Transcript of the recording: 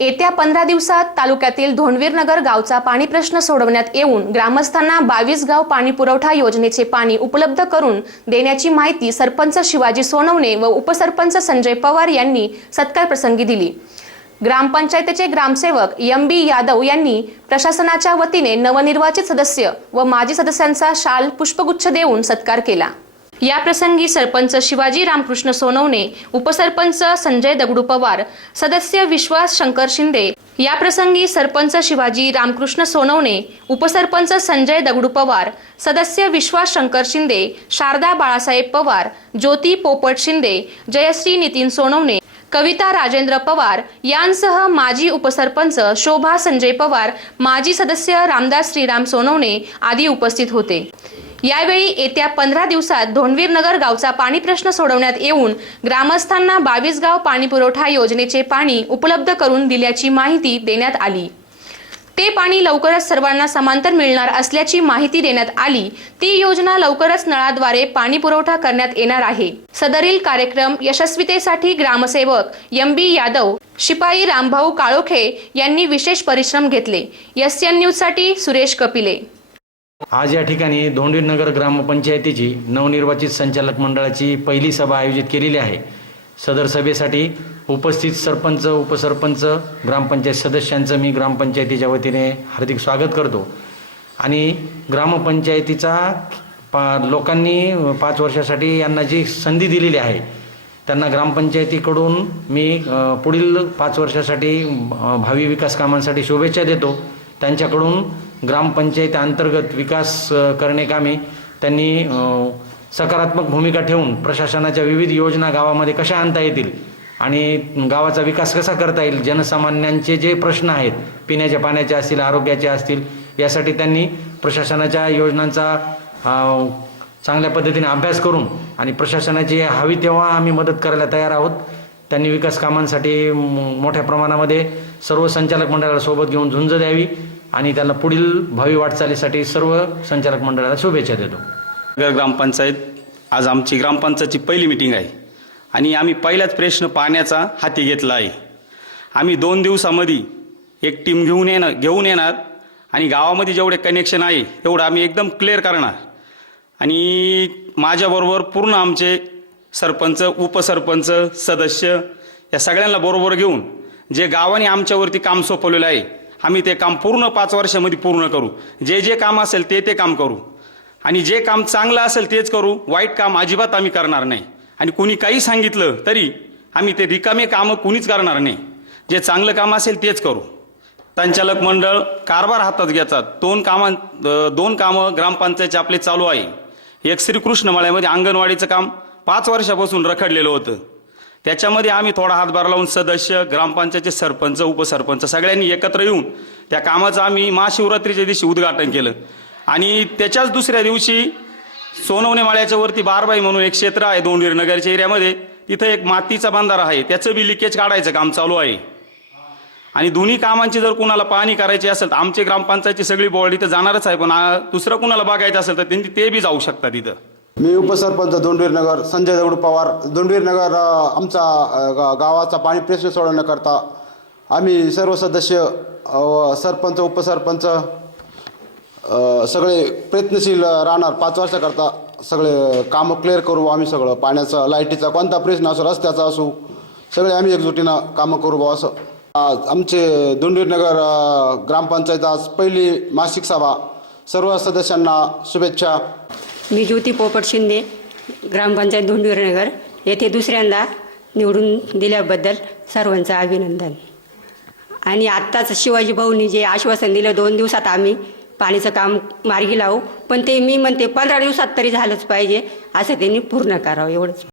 येत्या पंधरा दिवसात तालुक्यातील धोणवीरनगर गावचा पाणी प्रश्न सोडवण्यात येऊन ग्रामस्थांना बावीस गाव पाणी पुरवठा योजनेचे पाणी उपलब्ध करून देण्याची माहिती सरपंच शिवाजी सोनवणे व उपसरपंच संजय पवार यांनी सत्कार प्रसंगी दिली. ग्रामपंचायतीचे ग्रामसेवक एम बी यादव यांनी प्रशासनाच्या वतीने नवनिर्वाचित सदस्य व माजी सदस्यांचा शाल पुष्पगुच्छ देऊन सत्कार केला. या प्रसंगी सरपंच शिवाजी रामकृष्ण सोनवणे उपसरपंच संजय दगडू पवार सदस्य विश्वास शंकर शिंदे या प्रसंगी सरपंच शिवाजी रामकृष्ण सोनवणे उपसरपंच संजय दगडू पवार सदस्य विश्वास शंकर शिंदे शारदा बाळासाहेब पवार ज्योती पोपट शिंदे जयश्री नितीन सोनवणे कविता राजेंद्र पवार यांसह माजी उपसरपंच शोभा संजय पवार माजी सदस्य रामदास श्रीराम सोनवणे आदी उपस्थित होते. यावेळी येत्या पंधरा दिवसात धोंडवीर नगर गावचा पाणी प्रश्न सोडवण्यात येऊन ग्रामस्थांना बावीस गाव पाणी पुरवठा योजनेचे पाणी उपलब्ध करून दिल्याची माहिती देण्यात आली. ते पाणी लवकरच सर्वांना समांतर मिळणार असल्याची माहिती देण्यात आली. ती योजना लवकरच नळाद्वारे पाणी पुरवठा करण्यात येणार आहे. सदरील कार्यक्रम यशस्वीतेसाठी ग्रामसेवक एम बी यादव शिपाई रामभाऊ काळोखे यांनी विशेष परिश्रम घेतले. एस एन न्यूजसाठी सुरेश कपिले. आज या ठिकाणी धोंडीनगर ग्रामपंचायतीची नवनिर्वाचित संचालक मंडळाची पहिली सभा आयोजित केलेली आहे. सदर सभेसाठी उपस्थित सरपंच उपसरपंच ग्रामपंचायत सदस्यांचं मी ग्रामपंचायतीच्या वतीने हार्दिक स्वागत करतो. आणि ग्रामपंचायतीचा पा लोकांनी पाच वर्षासाठी यांना जी संधी दिलेली आहे त्यांना ग्रामपंचायतीकडून मी पुढील पाच वर्षासाठी भावी विकास कामांसाठी शुभेच्छा देतो. त्यांच्याकडून ग्रामपंचायत अंतर्गत विकास करणे कामे त्यांनी सकारात्मक भूमिका ठेवून प्रशासनाच्या विविध योजना गावामध्ये कशा आणता येतील आणि गावाचा विकास कसा करता येईल जनसामान्यांचे जे प्रश्न आहेत पिण्याच्या पाण्याचे असतील आरोग्याचे असतील यासाठी त्यांनी प्रशासनाच्या योजनांचा चांगल्या पद्धतीने अभ्यास करून आणि प्रशासनाची हवी तेव्हा आम्ही मदत करायला तयार आहोत. त्यांनी विकास कामांसाठी मोठ्या प्रमाणामध्ये सर्व संचालक मंडळाला सोबत घेऊन झुंज द्यावी. आणि त्यांना पुढील भावी वाटचालीसाठी सर्व संचालक मंडळाला शुभेच्छा देतो. नगर ग्रामपंचायत आज आमची ग्रामपंचायतची पहिली मिटिंग आहे. आणि आम्ही पहिलाच प्रश्न पाण्याचा हाती घेतला आहे. आम्ही दोन दिवसामध्ये एक टीम घेऊन येणार घेऊन येणार आणि गावामध्ये जेवढे कनेक्शन आहे तेवढं आम्ही एकदम क्लिअर करणार. आणि माझ्याबरोबर पूर्ण आमचे सरपंच उपसरपंच सदस्य या सगळ्यांना बरोबर घेऊन जे गावाने आमच्यावरती काम सोपवलेलं आहे आम्ही ते काम पूर्ण पाच वर्षामध्ये पूर्ण करू. जे जे काम असेल ते ते काम करू. आणि जे काम चांगलं असेल तेच करू. वाईट काम अजिबात आम्ही करणार नाही. आणि कुणी काही सांगितलं तरी आम्ही ते रिकामे कामं कुणीच करणार नाही. जे चांगलं काम असेल तेच करू. संचालक मंडळ कारभार हातात घ्यायचा दोन कामां दोन कामं ग्रामपंचायतचे आपले चालू आहे. एक श्रीकृष्ण मळ्यामध्ये अंगणवाडीचं काम पाच वर्षापासून रखडलेलं होतं. त्याच्यामध्ये आम्ही थोडा हातभार लावून सदस्य ग्रामपंचायतचे सरपंच उपसरपंच सगळ्यांनी एकत्र येऊन त्या कामाचं आम्ही महाशिवरात्रीच्या दिवशी उद्घाटन केलं. आणि त्याच्याच दुसऱ्या दिवशी सोनवणे माळ्याच्या वरती बारबाई म्हणून एक क्षेत्र आहे दोंडवीर नगरच्या एरियामध्ये. तिथं एक मातीचा बांधारा आहे. त्याचं बी लिकेज काढायचं काम चालू आहे. आणि दोन्ही कामांची जर कुणाला पाहणी करायची असेल तर आमचे ग्रामपंचायतची सगळी बॉडी तर जाणारच आहे. पण दुसरं कुणाला बघायचं असेल तर त्यांनी ते बी जाऊ शकतात तिथं मी उपसरपंच दोंडवीर नगर संजय दगडू पवार. दोंडवीर नगर आमचा गा- गावाचा पाणी प्रश्न सोडवण्याकरता आम्ही सर्व सदस्य सरपंच उपसरपंच सगळे प्रयत्नशील राहणार पाच वर्षाकरता सगळे कामं क्लिअर करू आम्ही सगळं. पाण्याचा लाईटीचा कोणता प्रश्न असो रस्त्याचा असू सगळे आम्ही एकजुटीनं कामं करू बा असं. आज आमचे दोंडवीर नगर ग्रामपंचायत आज पहिली मासिक सभा. सर्व सदस्यांना शुभेच्छा. मी ज्योती पोपट शिंदे ग्रामपंचायत धोंडवीरनगर येथे दुसऱ्यांदा निवडून दिल्याबद्दल सर्वांचं अभिनंदन. आणि आत्ताच शिवाजी भाऊनी जे आश्वासन दिलं दोन दिवसात आम्ही पाणीचं काम मार्गी लावू पण ते मी म्हणते पंधरा दिवसात तरी झालंच पाहिजे असं त्यांनी पूर्ण करावं एवढंच.